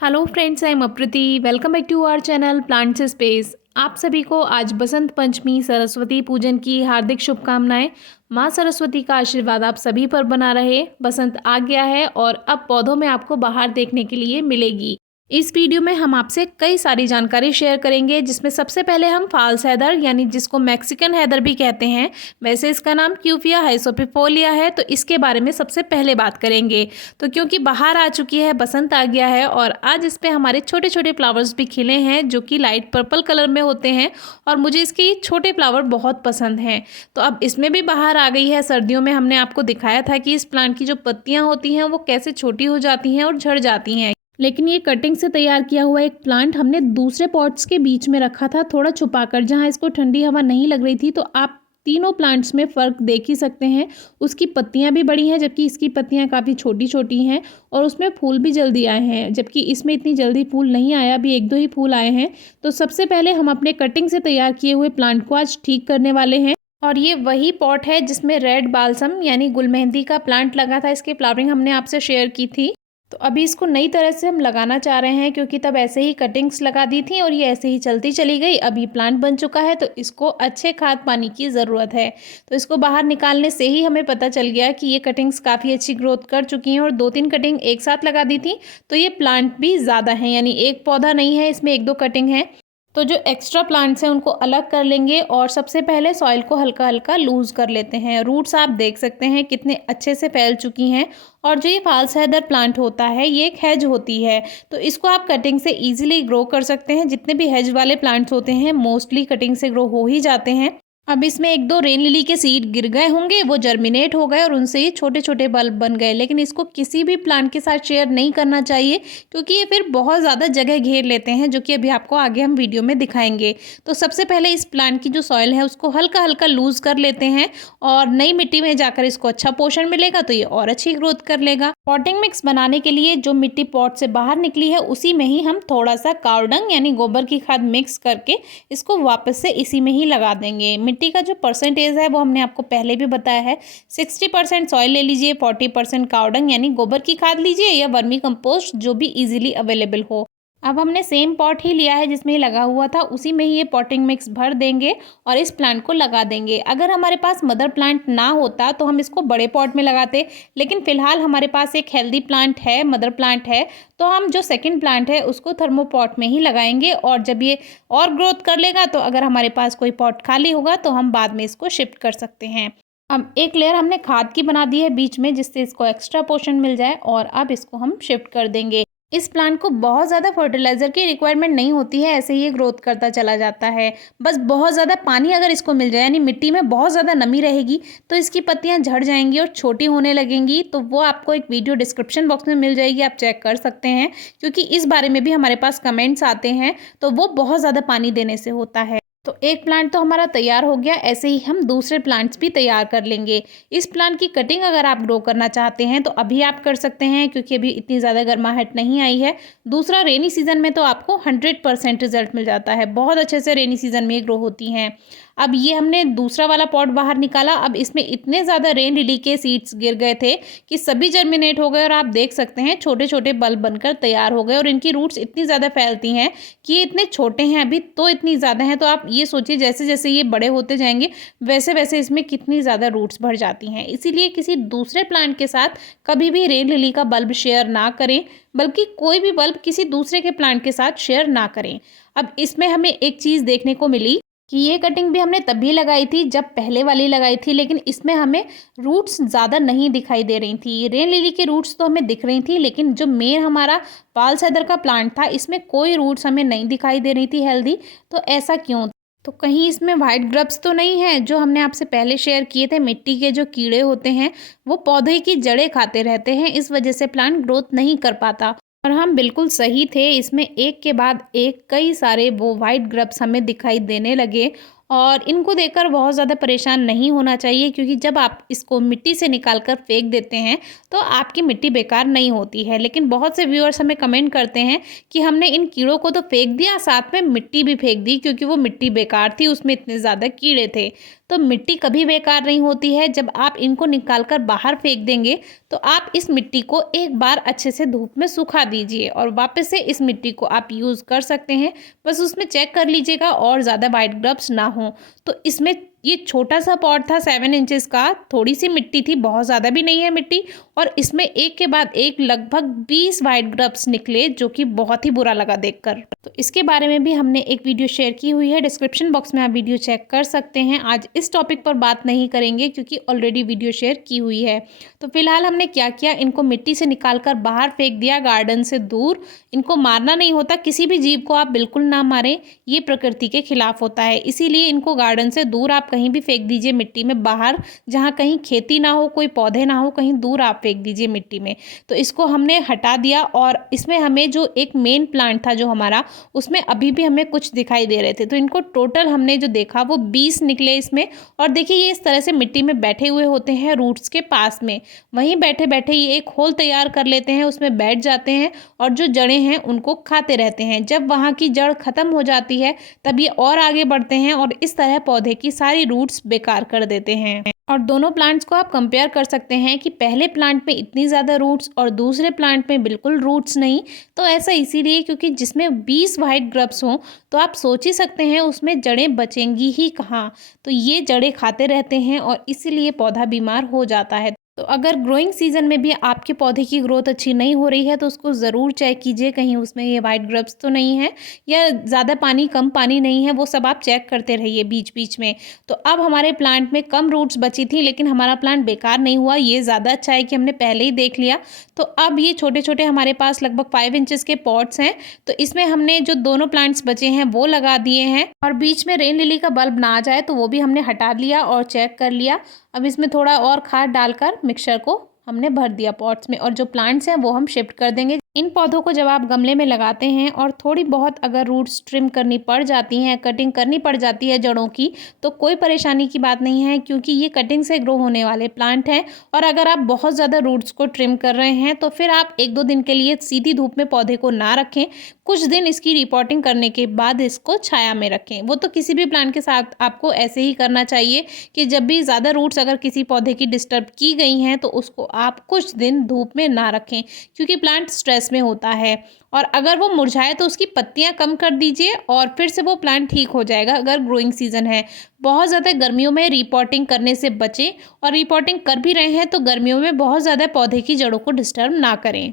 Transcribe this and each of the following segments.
Hello friends, I am Aprati. Welcome back to our channel plants space. आप सभी को आज बसंत पंचमी सरस्वती पूजन की हार्दिक शुभकामनाएं। माँ सरस्वती का आशीर्वाद आप सभी पर बना रहे। बसंत आ गया है और अब पौधों में आपको बहार देखने के लिए मिलेगी। इस वीडियो में हम आपसे कई सारी जानकारी शेयर करेंगे, जिसमें सबसे पहले हम फाल्स हैदर यानी जिसको मैक्सिकन हैदर भी कहते हैं, वैसे इसका नाम क्यूफिया हाइसोपिफोलिया है, तो इसके बारे में सबसे पहले बात करेंगे। तो क्योंकि बाहर आ चुकी है, बसंत आ गया है और आज इस पे हमारे छोटे छोटे फ्लावर्स भी खिले हैं जो कि लाइट पर्पल कलर में होते हैं और मुझे इसके छोटे फ्लावर बहुत पसंद हैं। तो अब इसमें भी बाहर आ गई है। सर्दियों में हमने आपको दिखाया था कि इस प्लांट की जो पत्तियां होती हैं वो कैसे छोटी हो जाती हैं और झड़ जाती हैं, लेकिन ये कटिंग से तैयार किया हुआ एक प्लांट हमने दूसरे पॉट्स के बीच में रखा था, थोड़ा छुपाकर, जहाँ इसको ठंडी हवा नहीं लग रही थी। तो आप तीनों प्लांट्स में फ़र्क देख ही सकते हैं। उसकी पत्तियां भी बड़ी हैं जबकि इसकी पत्तियां काफ़ी छोटी छोटी हैं और उसमें फूल भी जल्दी आए हैं, जबकि इसमें इतनी जल्दी फूल नहीं आया, अभी एक दो ही फूल आए हैं। तो सबसे पहले हम अपने कटिंग से तैयार किए हुए प्लांट को आज ठीक करने वाले हैं। और ये वही पॉट है जिसमें रेड बाल्सम यानी गुलमेहंदी का प्लांट लगा था। इसकी फ्लावरिंग हमने आपसे शेयर की थी। तो अभी इसको नई तरह से हम लगाना चाह रहे हैं, क्योंकि तब ऐसे ही कटिंग्स लगा दी थी और ये ऐसे ही चलती चली गई। अभी प्लांट बन चुका है तो इसको अच्छे खाद पानी की ज़रूरत है। तो इसको बाहर निकालने से ही हमें पता चल गया कि ये कटिंग्स काफ़ी अच्छी ग्रोथ कर चुकी हैं और 2-3 कटिंग एक साथ लगा दी थी। तो ये प्लांट भी ज़्यादा है, यानी एक पौधा नहीं है, इसमें 1-2 कटिंग है। तो जो एक्स्ट्रा प्लांट्स हैं उनको अलग कर लेंगे और सबसे पहले सॉइल को हल्का हल्का लूज़ कर लेते हैं। रूट्स आप देख सकते हैं कितने अच्छे से फैल चुकी हैं। और जो ये फाल्स हैदर प्लांट होता है ये एक हेज होती है, तो इसको आप कटिंग से इजीली ग्रो कर सकते हैं। जितने भी हेज वाले प्लांट्स होते हैं मोस्टली कटिंग से ग्रो हो ही जाते हैं। अब इसमें 1-2 रेन लिली के सीड गिर गए होंगे, वो जर्मिनेट हो गए और उनसे ये छोटे छोटे बल्ब बन गए, लेकिन इसको किसी भी प्लांट के साथ शेयर नहीं करना चाहिए, क्योंकि ये फिर बहुत ज़्यादा जगह घेर लेते हैं, जो कि अभी आपको आगे हम वीडियो में दिखाएंगे। तो सबसे पहले इस प्लांट की जो सॉइल है उसको हल्का हल्का लूज कर लेते हैं और नई मिट्टी में जाकर इसको अच्छा पोषण मिलेगा तो ये और अच्छी ग्रोथ कर लेगा। पॉटिंग मिक्स बनाने के लिए जो मिट्टी पॉट से बाहर निकली है उसी में ही हम थोड़ा सा कावडंग यानी गोबर की खाद मिक्स करके इसको वापस से इसी में ही लगा देंगे। मिट्टी का जो परसेंटेज है वो हमने आपको पहले भी बताया है। 60% सॉइल ले लीजिए, 40% कावडंग यानी गोबर की खाद लीजिए या वर्मी कंपोस्ट, जो भी इजीली अवेलेबल हो। अब हमने सेम पॉट ही लिया है जिसमें ये लगा हुआ था, उसी में ही ये पॉटिंग मिक्स भर देंगे और इस प्लांट को लगा देंगे। अगर हमारे पास मदर प्लांट ना होता तो हम इसको बड़े पॉट में लगाते, लेकिन फिलहाल हमारे पास एक हेल्दी प्लांट है, मदर प्लांट है, तो हम जो सेकंड प्लांट है उसको थर्मोपॉट में ही लगाएंगे। और जब ये और ग्रोथ कर लेगा तो अगर हमारे पास कोई पॉट खाली होगा तो हम बाद में इसको शिफ्ट कर सकते हैं। अब एक लेयर हमने खाद की बना दी है बीच में, जिससे इसको एक्स्ट्रा पोषण मिल जाए और अब इसको हम शिफ्ट कर देंगे। इस प्लांट को बहुत ज़्यादा फर्टिलाइज़र की रिक्वायरमेंट नहीं होती है, ऐसे ही ये ग्रोथ करता चला जाता है। बस बहुत ज़्यादा पानी अगर इसको मिल जाए, यानी मिट्टी में बहुत ज़्यादा नमी रहेगी, तो इसकी पत्तियां झड़ जाएंगी और छोटी होने लगेंगी। तो वो आपको एक वीडियो डिस्क्रिप्शन बॉक्स में मिल जाएगी, आप चेक कर सकते हैं, क्योंकि इस बारे में भी हमारे पास कमेंट्स आते हैं। तो वो बहुत ज़्यादा पानी देने से होता है। तो एक प्लांट तो हमारा तैयार हो गया, ऐसे ही हम दूसरे प्लांट्स भी तैयार कर लेंगे। इस प्लांट की कटिंग अगर आप ग्रो करना चाहते हैं तो अभी आप कर सकते हैं, क्योंकि अभी इतनी ज़्यादा गर्माहट नहीं आई है। दूसरा रेनी सीजन में तो आपको 100% रिजल्ट मिल जाता है, बहुत अच्छे से रेनी सीजन में ग्रो होती हैं। अब ये हमने दूसरा वाला पॉट बाहर निकाला। अब इसमें इतने ज़्यादा रेन लिली के सीड्स गिर गए थे कि सभी जर्मिनेट हो गए और आप देख सकते हैं छोटे छोटे बल्ब बनकर तैयार हो गए और इनकी रूट्स इतनी ज़्यादा फैलती हैं कि ये इतने छोटे हैं अभी तो इतनी ज़्यादा हैं। तो आप ये सोचिए जैसे जैसे ये बड़े होते जाएंगे वैसे वैसे इसमें कितनी ज़्यादा रूट्स बढ़ जाती हैं। इसीलिए किसी दूसरे प्लांट के साथ कभी भी रेन लिली का बल्ब शेयर ना करें, बल्कि कोई भी बल्ब किसी दूसरे के प्लांट के साथ शेयर ना करें। अब इसमें हमें एक चीज़ देखने को मिली कि ये कटिंग भी हमने तभी लगाई थी जब पहले वाली लगाई थी, लेकिन इसमें हमें रूट्स ज़्यादा नहीं दिखाई दे रही थी। रेन लिली की रूट्स तो हमें दिख रही थी, लेकिन जो मेन हमारा फाल्स हैदर का प्लांट था इसमें कोई रूट्स हमें नहीं दिखाई दे रही थी हेल्दी। तो ऐसा क्यों? तो कहीं इसमें वाइट ग्रब्स तो नहीं है, जो हमने आपसे पहले शेयर किए थे। मिट्टी के जो कीड़े होते हैं वो पौधे की जड़ें खाते रहते हैं, इस वजह से प्लांट ग्रोथ नहीं कर पाता। और हम बिल्कुल सही थे, इसमें एक के बाद एक कई सारे वो वाइट ग्रब्स हमें दिखाई देने लगे और इनको देखकर बहुत ज़्यादा परेशान नहीं होना चाहिए, क्योंकि जब आप इसको मिट्टी से निकाल कर फेंक देते हैं तो आपकी मिट्टी बेकार नहीं होती है। लेकिन बहुत से व्यूअर्स हमें कमेंट करते हैं कि हमने इन कीड़ों को तो फेंक दिया, साथ में मिट्टी भी फेंक दी, क्योंकि वो मिट्टी बेकार थी, उसमें इतने ज़्यादा कीड़े थे। तो मिट्टी कभी बेकार नहीं होती है। जब आप इनको निकाल कर बाहर फेंक देंगे तो आप इस मिट्टी को एक बार अच्छे से धूप में सुखा दीजिए और वापस से इस मिट्टी को आप यूज़ कर सकते हैं। बस उसमें चेक कर लीजिएगा और ज़्यादा वाइट ग्रब्स ना हो। तो इसमें ये छोटा सा पॉट था 7 इंचेस का, थोड़ी सी मिट्टी थी, बहुत ज़्यादा भी नहीं है मिट्टी, और इसमें एक के बाद एक लगभग 20 वाइट ग्रब्स निकले, जो कि बहुत ही बुरा लगा देखकर। तो इसके बारे में भी हमने एक वीडियो शेयर की हुई है, डिस्क्रिप्शन बॉक्स में आप वीडियो चेक कर सकते हैं। आज इस टॉपिक पर बात नहीं करेंगे क्योंकि ऑलरेडी वीडियो शेयर की हुई है। तो फिलहाल हमने क्या किया, इनको मिट्टी से निकाल कर बाहर फेंक दिया, गार्डन से दूर। इनको मारना नहीं होता, किसी भी जीव को आप बिल्कुल ना मारें, ये प्रकृति के खिलाफ होता है। इसीलिए इनको गार्डन से दूर आप कहीं भी फेंक दीजिए, मिट्टी में बाहर, जहाँ कहीं खेती ना हो, कोई पौधे ना हो, कहीं दूर आप फेंक दीजिए मिट्टी में। तो इसको हमने हटा दिया और इसमें हमें जो एक मेन प्लांट था जो हमारा, उसमें अभी भी हमें कुछ दिखाई दे रहे थे। तो इनको टोटल हमने जो देखा वो 20 निकले इसमें। और देखिए ये इस तरह से मिट्टी में बैठे हुए होते हैं रूट्स के पास में। वहीं बैठे बैठे ये एक होल तैयार कर लेते हैं, उसमें बैठ जाते हैं और जो जड़ें हैं उनको खाते रहते हैं। जब वहाँ की जड़ खत्म हो जाती है तब ये और आगे बढ़ते हैं और इस तरह पौधे की सारी रूट्स बेकार कर देते हैं। और दोनों प्लांट्स को आप कंपेयर कर सकते हैं कि पहले प्लांट में इतनी ज़्यादा रूट्स और दूसरे प्लांट में बिल्कुल रूट्स नहीं। तो ऐसा इसीलिए क्योंकि जिसमें 20 वाइट ग्रब्स हों तो आप सोच ही सकते हैं उसमें जड़ें बचेंगी ही कहाँ। तो ये जड़ें खाते रहते हैं और इसीलिए पौधा बीमार हो जाता है। तो अगर ग्रोइंग सीजन में भी आपके पौधे की ग्रोथ अच्छी नहीं हो रही है तो उसको ज़रूर चेक कीजिए, कहीं उसमें ये वाइट ग्रब्स तो नहीं है या ज़्यादा पानी कम पानी नहीं है, वो सब आप चेक करते रहिए बीच बीच में। तो अब हमारे प्लांट में कम रूट्स बची थी, लेकिन हमारा प्लांट बेकार नहीं हुआ, ये ज़्यादा अच्छा है कि हमने पहले ही देख लिया। तो अब ये छोटे छोटे हमारे पास लगभग 5 इंचेस के पॉट्स हैं। तो इसमें हमने जो दोनों प्लांट्स बचे हैं वो लगा दिए हैं और बीच में रेन लिली का बल्ब ना आ जाए तो वो भी हमने हटा लिया और चेक कर लिया। अब इसमें थोड़ा और खाद डालकर मिक्सचर को हमने भर दिया पॉट्स में और जो प्लांट्स हैं वो हम शिफ्ट कर देंगे। इन पौधों को जब आप गमले में लगाते हैं और थोड़ी बहुत अगर रूट्स ट्रिम करनी पड़ जाती हैं, कटिंग करनी पड़ जाती है जड़ों की, तो कोई परेशानी की बात नहीं है, क्योंकि ये कटिंग से ग्रो होने वाले प्लांट हैं। और अगर आप बहुत ज़्यादा रूट्स को ट्रिम कर रहे हैं तो फिर आप 1-2 दिन के लिए सीधी धूप में पौधे को ना रखें, कुछ दिन इसकी रिपोर्टिंग करने के बाद इसको छाया में रखें। वो तो किसी भी प्लांट के साथ आपको ऐसे ही करना चाहिए कि जब भी ज़्यादा रूट्स अगर किसी पौधे की डिस्टर्ब की गई हैं तो उसको आप कुछ दिन धूप में ना रखें, क्योंकि प्लांट स्ट्रेस में होता है। और अगर वो मुरझाए तो उसकी पत्तियां कम कर दीजिए और फिर से वो प्लांट ठीक हो जाएगा अगर ग्रोइंग सीजन है। बहुत ज़्यादा गर्मियों में रिपोर्टिंग करने से बचें, और रिपोर्टिंग कर भी रहे हैं तो गर्मियों में बहुत ज़्यादा पौधे की जड़ों को डिस्टर्ब ना करें।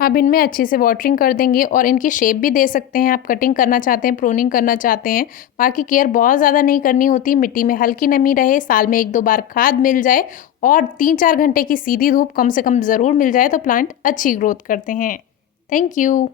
अब इनमें अच्छे से वाटरिंग कर देंगे और इनकी शेप भी दे सकते हैं, आप कटिंग करना चाहते हैं, प्रूनिंग करना चाहते हैं। बाकी केयर बहुत ज़्यादा नहीं करनी होती, मिट्टी में हल्की नमी रहे, साल में 1-2 बार खाद मिल जाए और 3-4 घंटे की सीधी धूप कम से कम ज़रूर मिल जाए तो प्लांट अच्छी ग्रोथ करते हैं। Thank you.